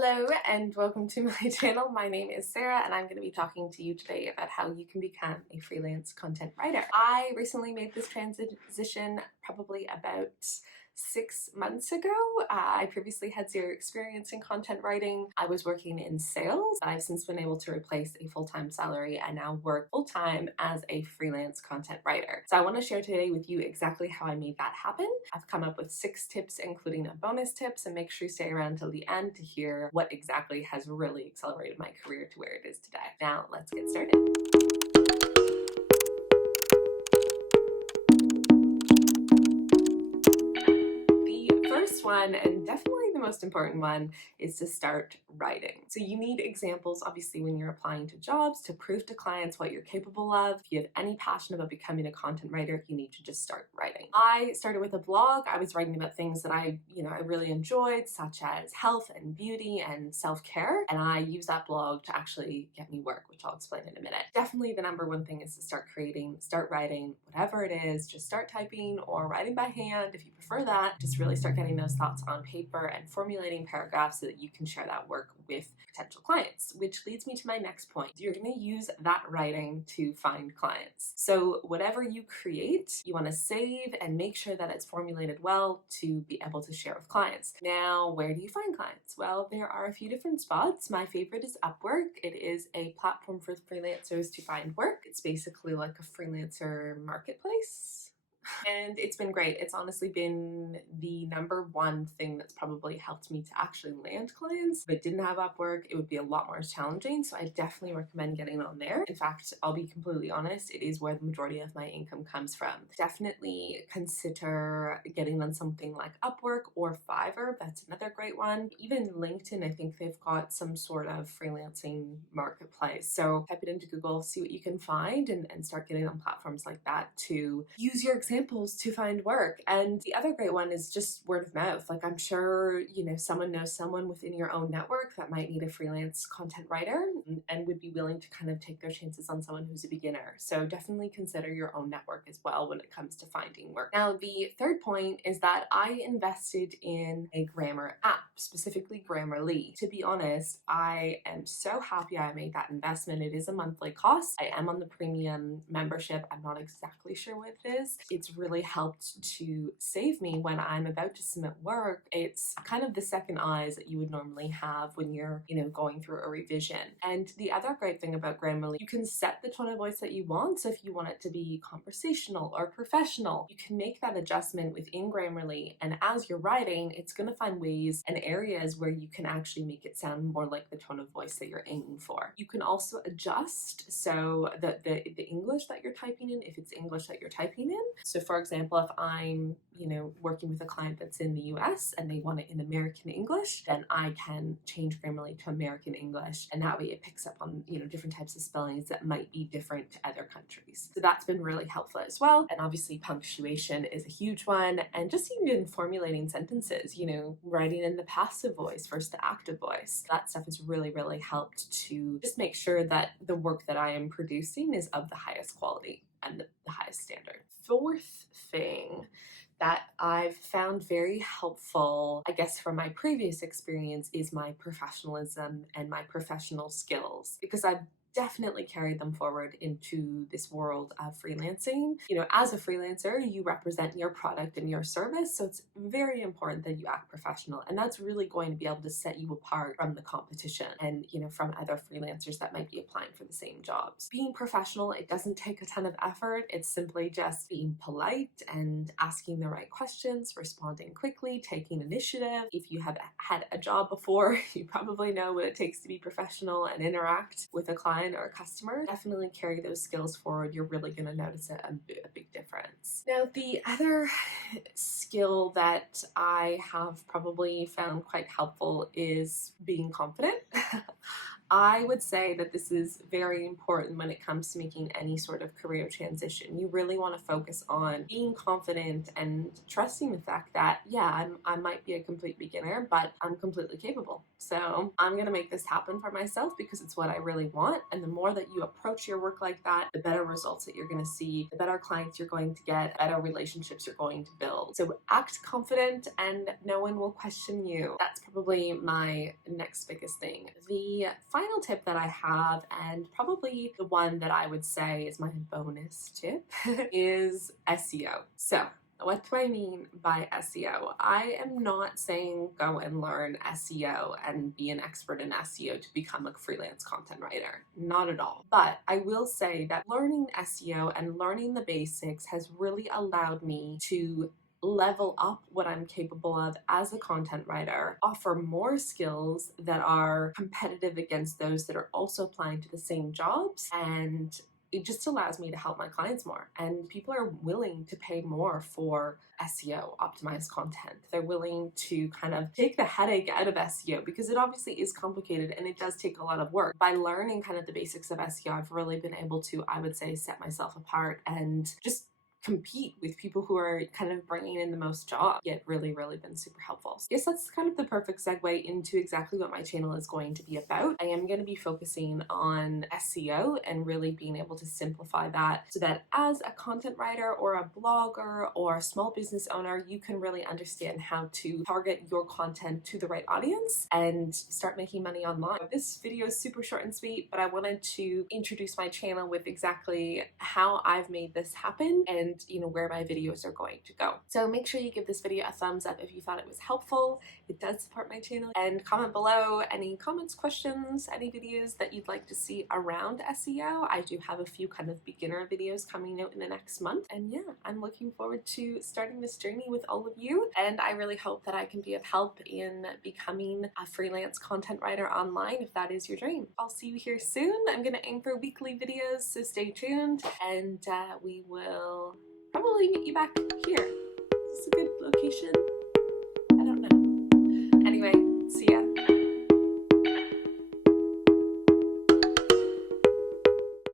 Hello and welcome to my channel. My name is Sarah and I'm going to be talking to you today about how you can become a freelance content writer. I recently made this transition probably about 6 months ago. I previously had zero experience in content writing. I was working in sales. I've since been able to replace a full-time salary and now work full-time as a freelance content writer. So I want to share today with you exactly how I made that happen. I've come up with 6 tips, including a bonus tip, so make sure you stay around till the end to hear what exactly has really accelerated my career to where it is today. Now let's get started. First one, and definitely the most important one, is to start writing. So you need examples, obviously, when you're applying to jobs to prove to clients what you're capable of. If you have any passion about becoming a content writer, you need to just start writing. I started with a blog. I was writing about things that I really enjoyed, such as health and beauty and self-care. And I used that blog to actually get me work, which I'll explain in a minute. Definitely the number one thing is to start writing, whatever it is. Just start typing or writing by hand if you prefer that. Just really start getting those thoughts on paper and formulating paragraphs so that you can share that work with potential clients, which leads me to my next point. You're going to use that writing to find clients. So whatever you create, you want to save and make sure that it's formulated well to be able to share with clients. Now, where do you find clients? Well, there are a few different spots. My favorite is Upwork. It is a platform for freelancers to find work. It's basically like a freelancer marketplace. And it's been great. It's honestly been the number one thing that's probably helped me to actually land clients. If it didn't have Upwork, it would be a lot more challenging. So I definitely recommend getting on there. In fact, I'll be completely honest, it is where the majority of my income comes from. Definitely consider getting on something like Upwork or Fiverr. That's another great one. Even LinkedIn, I think they've got some sort of freelancing marketplace. So type it into Google, see what you can find, and start getting on platforms like that to use your examples to find work. And the other great one is just word of mouth. Like, I'm sure, someone knows someone within your own network that might need a freelance content writer and would be willing to kind of take their chances on someone who's a beginner. So definitely consider your own network as well when it comes to finding work. Now, the third point is that I invested in a grammar app, specifically Grammarly. To be honest, I am so happy I made that investment. It is a monthly cost. I am on the premium membership. I'm not exactly sure what it is. It's really helped to save me when I'm about to submit work. It's kind of the second eyes that you would normally have when you're, going through a revision. And the other great thing about Grammarly, you can set the tone of voice that you want. So if you want it to be conversational or professional, you can make that adjustment within Grammarly. And as you're writing, it's going to find ways and areas where you can actually make it sound more like the tone of voice that you're aiming for. You can also adjust so that the English that you're typing in, if it's English that you're typing in. So for example, if I'm, working with a client that's in the US and they want it in American English, then I can change Grammarly to American English. And that way it picks up on, different types of spellings that might be different to other countries. So that's been really helpful as well. And obviously punctuation is a huge one. And just even formulating sentences, writing in the passive voice versus the active voice. That stuff has really, really helped to just make sure that the work that I am producing is of the highest quality and the highest standard. Fourth thing that I've found very helpful, I guess from my previous experience, is my professionalism and my professional skills, because I've definitely carried them forward into this world of freelancing. As a freelancer, you represent your product and your service, so it's very important that you act professional, and that's really going to be able to set you apart from the competition and, from other freelancers that might be applying for the same jobs. Being professional, it doesn't take a ton of effort. It's simply just being polite and asking the right questions, responding quickly, taking initiative. If you have had a job before, you probably know what it takes to be professional and interact with a client or a customer. Definitely carry those skills forward. You're really going to notice a big difference. Now, the other skill that I have probably found quite helpful is being confident. I would say that this is very important when it comes to making any sort of career transition. You really want to focus on being confident and trusting the fact that, yeah, I might be a complete beginner, but I'm completely capable. So I'm going to make this happen for myself because it's what I really want. And the more that you approach your work like that, the better results that you're going to see, the better clients you're going to get, the better relationships you're going to build. So act confident and no one will question you. That's probably my next biggest thing. The final tip that I have, and probably the one that I would say is my bonus tip, is SEO. So what do I mean by SEO? I am not saying go and learn SEO and be an expert in SEO to become a freelance content writer. Not at all. But I will say that learning SEO and learning the basics has really allowed me to level up what I'm capable of as a content writer, offer more skills that are competitive against those that are also applying to the same jobs, and it just allows me to help my clients more. And people are willing to pay more for SEO optimized content. They're willing to kind of take the headache out of SEO because it obviously is complicated and it does take a lot of work. By learning kind of the basics of SEO, I've really been able to, I would say, set myself apart and just compete with people who are kind of bringing in the most jobs. Yet really been super helpful. So yes, that's kind of the perfect segue into exactly what my channel is going to be about. I am going to be focusing on SEO and really being able to simplify that so that as a content writer or a blogger or a small business owner, you can really understand how to target your content to the right audience and start making money online. This video is super short and sweet, but I wanted to introduce my channel with exactly how I've made this happen and where my videos are going to go. So make sure you give this video a thumbs up if you thought it was helpful. It does support my channel. And comment below any comments, questions, any videos that you'd like to see around SEO. I do have a few kind of beginner videos coming out in the next month. And yeah, I'm looking forward to starting this journey with all of you. And I really hope that I can be of help in becoming a freelance content writer online if that is your dream. I'll see you here soon. I'm going to aim for weekly videos, so stay tuned. And we will probably meet you back here. Is this a good location? I don't know. Anyway,